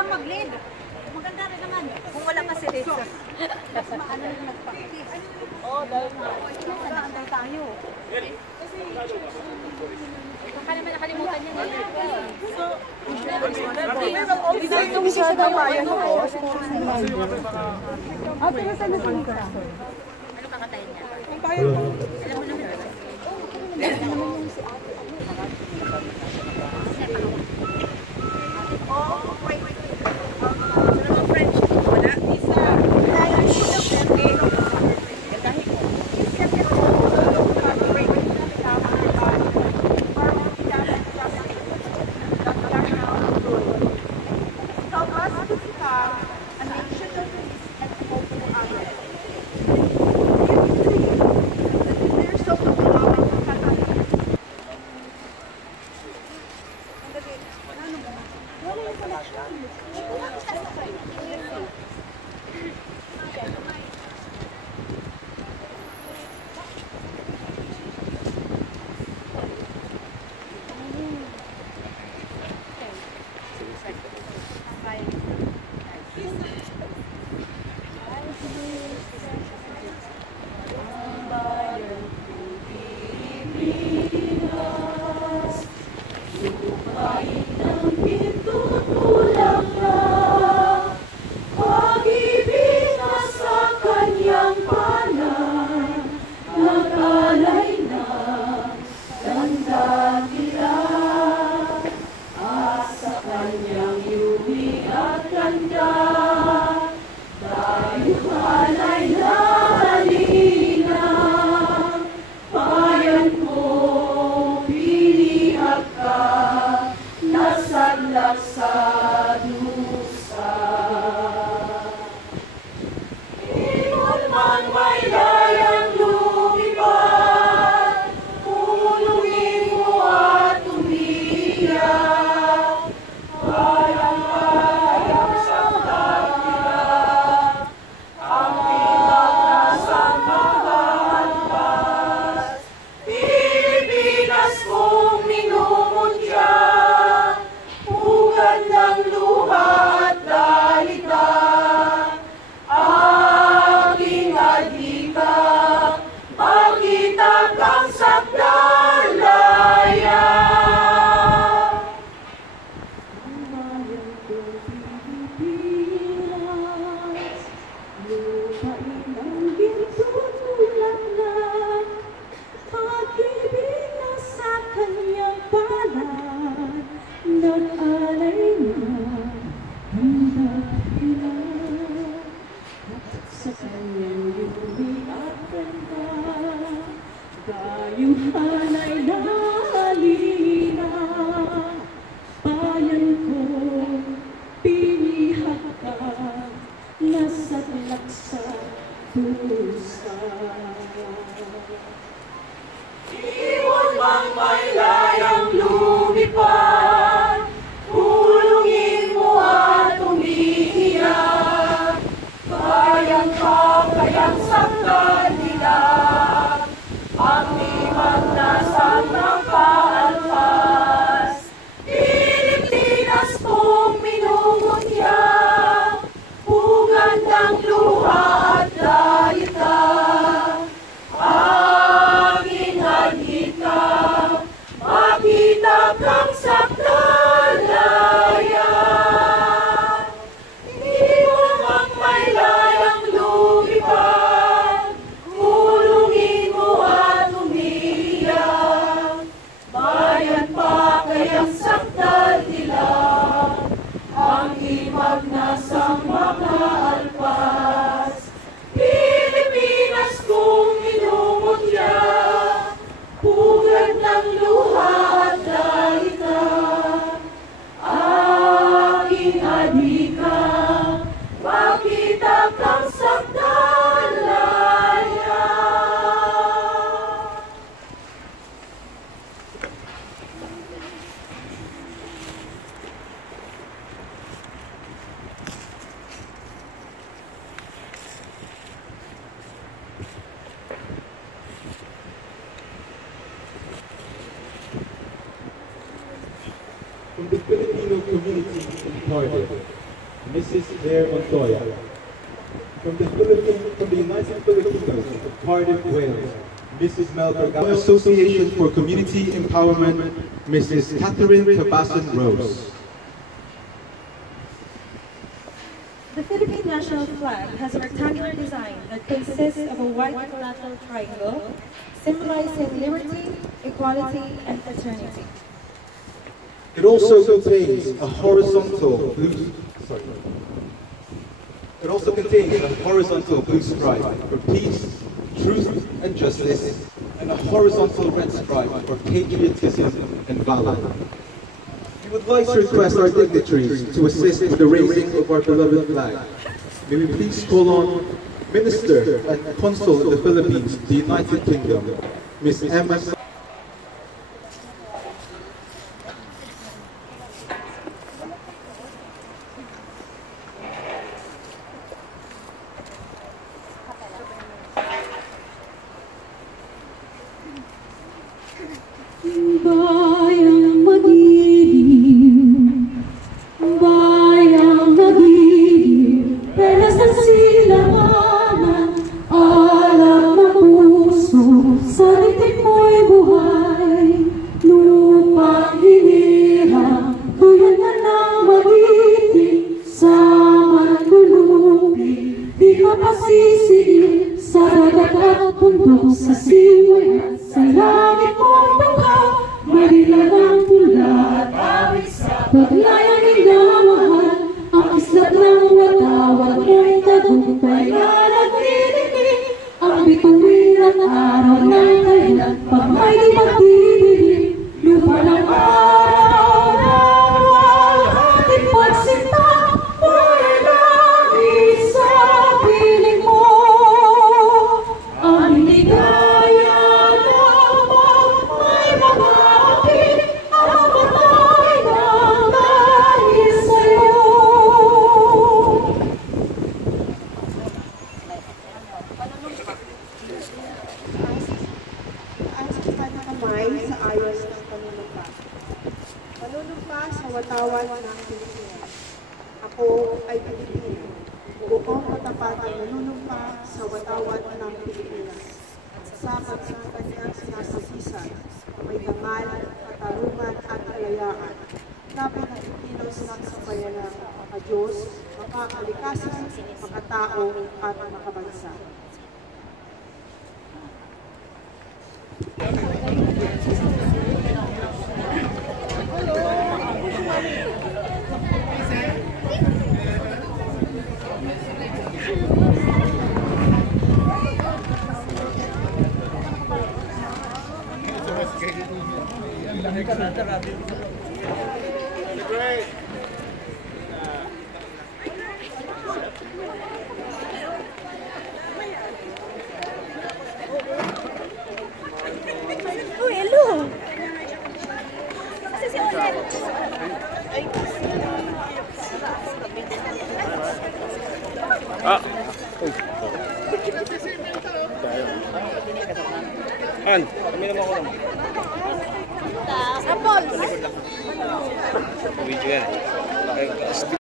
lang mag-lead. Maganda rin naman. Kung wala pa si Rizzo. Ano yung nag-practice? Oo, dahil nga. Nag-aantay tayo. Baka naman nakalimutan niya nila. So, itong siya daw bayan ko. Ate, nasaan na si Nika? Ano kakatayin niya? Ang bayan ko. Alam mo naman. Alam mo naman si ate. Oh, wait. Ano French? Wala. Isa. from the Filipino community in Florida. Mrs. Claire Montoya. From the United Filipinos of Cardiff, Wales, Mrs. Mel Bergamo. Association for Community Empowerment, Mrs. Catherine Tabasan Rose. The Philippine national flag has a rectangular design that consists of a white equilateral triangle, symbolizing liberty, equality, and fraternity. It also contains a horizontal blue stripe for peace, truth, and justice, and a horizontal red stripe for patriotism and valor. We would like to request our dignitaries to assist with the raising of our beloved flag. May we please call on Minister and Consul of the Philippines, the United Kingdom, Ms. Emma. Bayang magiliw, bayang nagiliw, pelas ng silanganan, alam ng puso, sa litik mo'y buhay, lupang hinirang, tuyan na ng magiting, sa manlulupi, di mapasisiin, sa dagat at bundok, sa simoy at sa langit mo'y bangka. Marilag ang pula at awit sa paglayang minamahal, ang islat ng watawat mo'y tagumpay na nagdidinig, ang bituin at araw ng kailan, pag may di magdidinig, lupa ng araw ng ating pagsinta, mo'y langit sa piling mo, ang ligaya sa ayos ng panunumpa. Panunumpa sa watawan ng Pilipinas. Ako ay Pilipino. Buong katapatang nanunumpa sa watawan ng Pilipinas. Sapag sa kanyang sinasakisan na may dangal, katarungan at kalayaan. Dapat na ikilos ng sambayanang maka-Diyos, makakalikasan, makatao at makabansa. Uy, hello! Kasi si Olet. Ah! An, kami naman ko naman. Apol! Video yan.